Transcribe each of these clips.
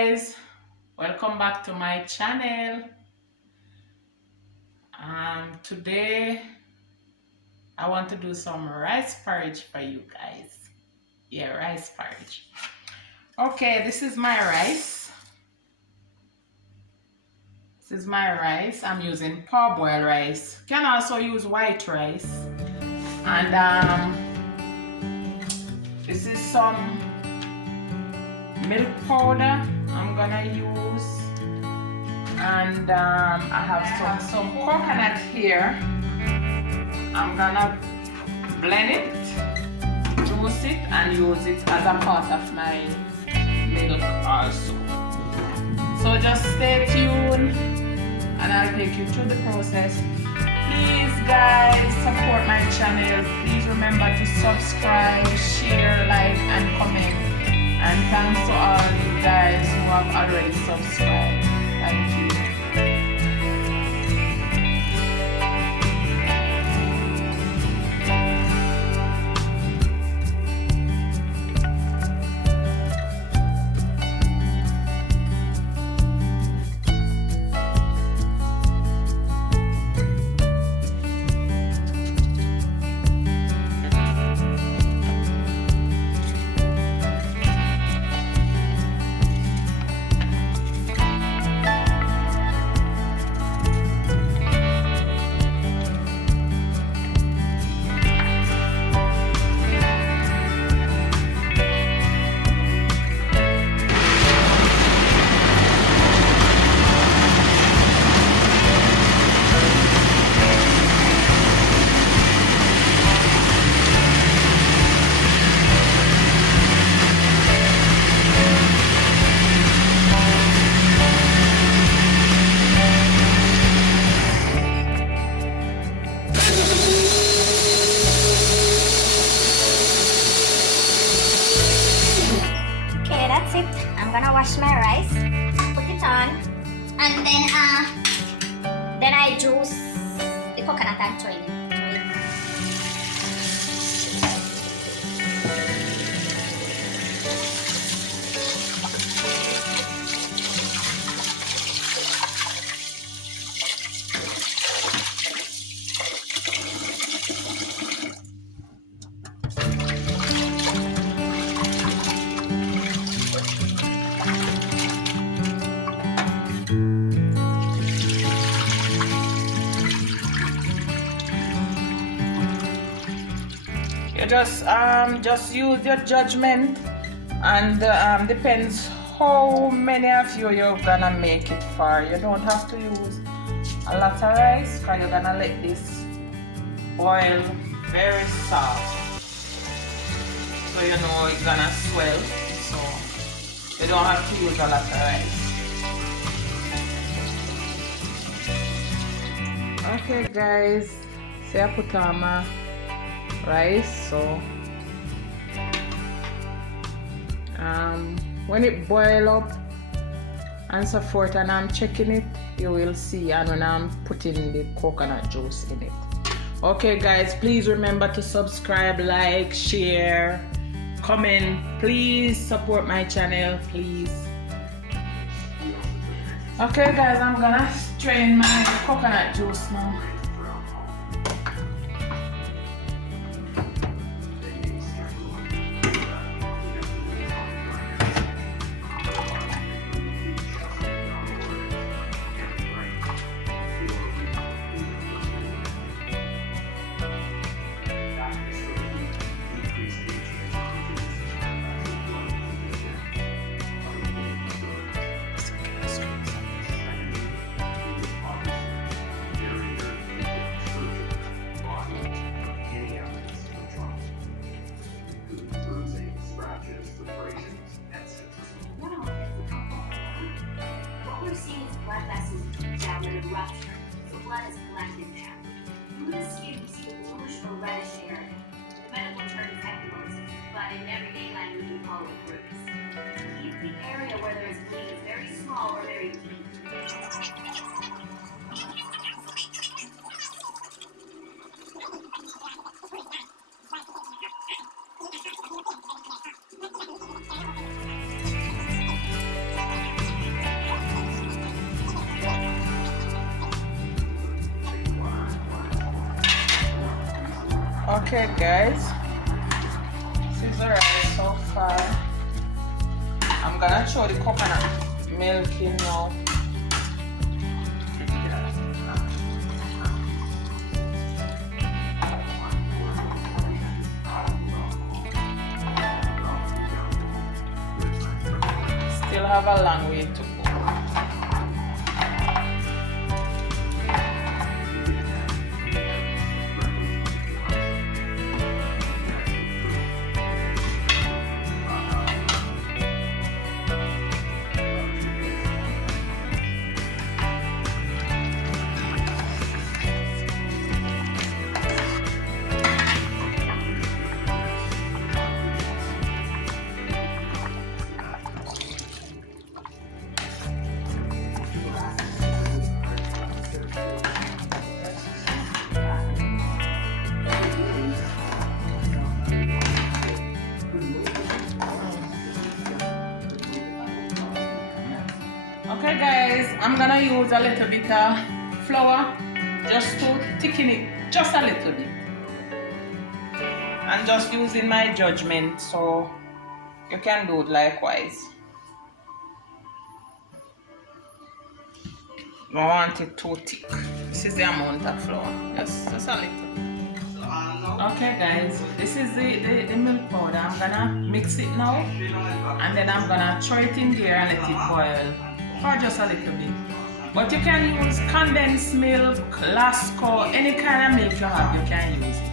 guys, welcome back to my channel. Today I want to do some rice porridge for you guys. Yeah, rice porridge. Okay, this is my rice. I'm using parboiled rice. Can also use white rice. And this is some milk powder I'm gonna use, and I have some coconut here. I'm gonna blend it, juice it, and use it as a part of my milk also. So just stay tuned and I'll take you through the process. Please guys, support my channel. Please remember to subscribe, share, like, and comment. And thanks to all you guys who have already subscribed. Thank you. That's it. I'm gonna wash my rice, put it on, and then I juice the coconut and throw it in. You just use your judgment, and depends how many of you're gonna make it for. You don't have to use a lot of rice because you're gonna let this boil very soft, so you know it's gonna swell, so you don't have to use a lot of rice. Okay guys, so I put on my rice, so when it boil up and so forth, and I'm checking it, you will see, and when I'm putting the coconut juice in it. Okay guys, please remember to subscribe, like, share, comment. Please support my channel, please. Okay guys, I'm gonna strain my coconut juice now. Blood vessels that would have ruptured. The blood is collected there. Through the skin, you see a bluish or reddish area. The medical term is ecchymosis, but in everyday language we call it bruise. If the area where there is bleeding is very small or very deep, Okay guys, this is the rice so far. I'm gonna throw the coconut milk in now. Still have a long way to go. Okay guys, I'm gonna use a little bit of flour just to thicken it just a little bit. I'm just using my judgment, so you can do it likewise. I don't want it too thick. This is the amount of flour, just a little bit. Okay guys, this is the milk powder. I'm gonna mix it now and then I'm gonna throw it in there and let it boil for just a little bit. But you can use condensed milk, Lasco, any kind of milk you have, you can use it.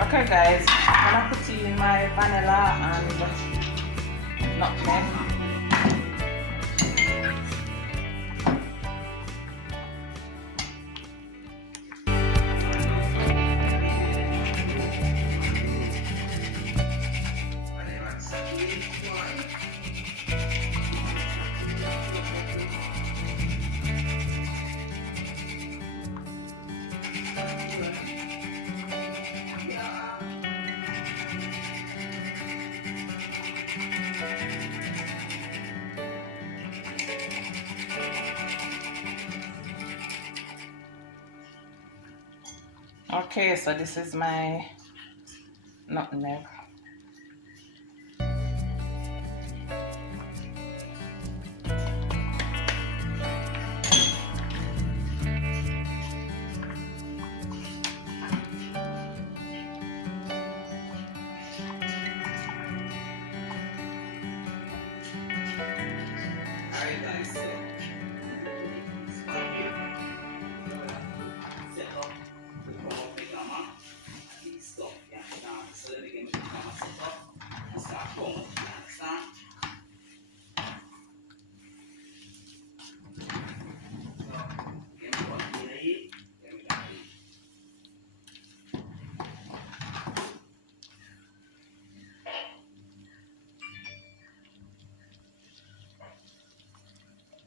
Okay guys, I'm gonna put in my vanilla and nutmeg. Okay, so this is my nutmeg.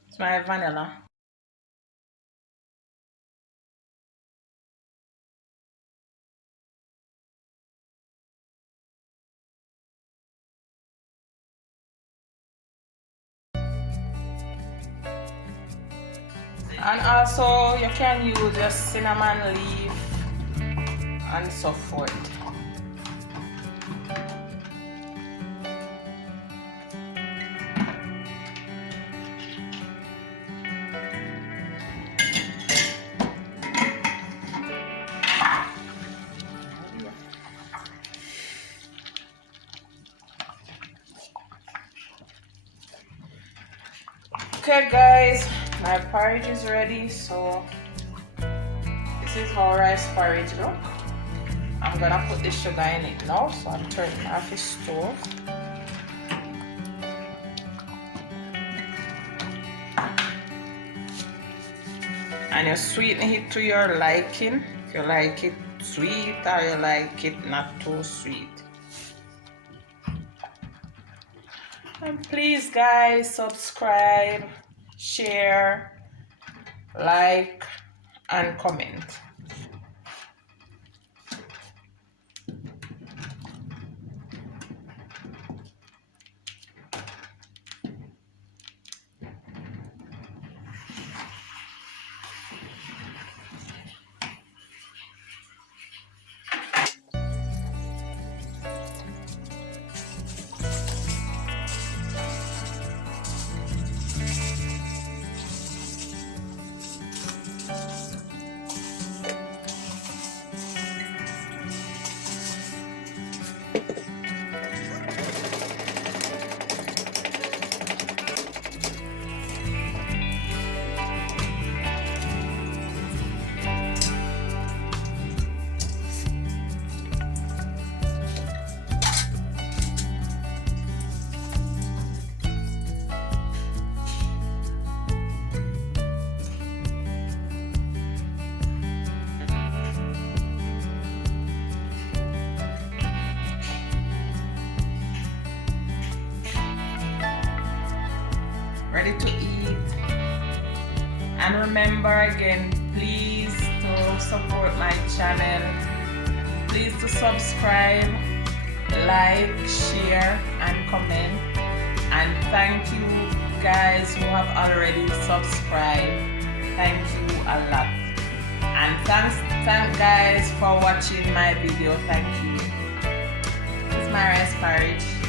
It's my vanilla. And also you can use your cinnamon leaf and so forth. Okay guys, my porridge is ready. So this is how rice porridge look. I'm gonna put the sugar in it now, so I'm turning off the stove. And you sweeten it to your liking. If you like it sweet or you like it not too sweet. And please guys, subscribe, share, like and comment. Ready to eat. And remember again, please to support my channel. Please to subscribe, like, share and comment. And thank you guys who have already subscribed. Thank you a lot. And thank guys for watching my video. Thank you. This is my rice porridge.